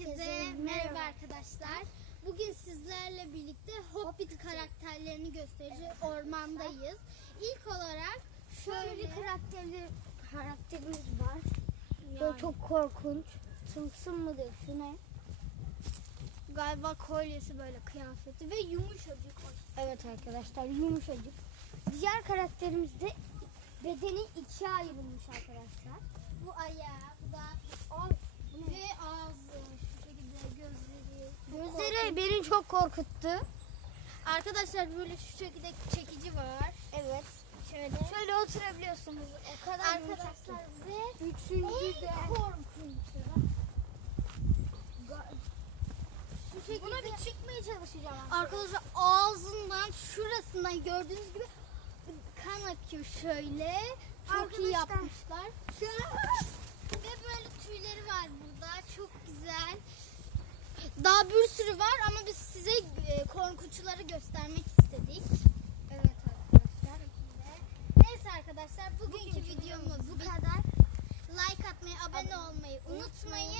Herkese merhaba arkadaşlar. Bugün sizlerle birlikte Hobbit karakterlerini gösterici ormandayız. İlk olarak Şöyle bir karakterli karakterimiz var. Yani. Böyle çok korkunç. Tılsım mıdır şu ne? galiba kolyesi böyle kıyafeti ve yumuşacık. Evet arkadaşlar yumuşacık. Diğer karakterimiz de bedeni ikiye ayrılmış arkadaşlar. Bu ayağı, Gözleri beni çok korkuttu. Arkadaşlar böyle şu şekilde çekici var. Evet. Şöyle. Şöyle oturabiliyorsunuz. O kadar Arkadaşlar ve Üçüncü de en korkuncu. Şu şekilde Buna bir çıkmaya çalışacağım. Arkadaşlar ağzından şurasından gördüğünüz gibi kan akıyor şöyle. Çok iyi Arkadaşlar. yapmışlar. Ve böyle tüyleri var burada. Çok güzel. Daha bir sürü var ama biz size e, korkunçları göstermek istedik. Evet arkadaşlar. Neyse arkadaşlar bugünkü videomuz bu kadar. Like atmayı, abone olmayı unutmayın.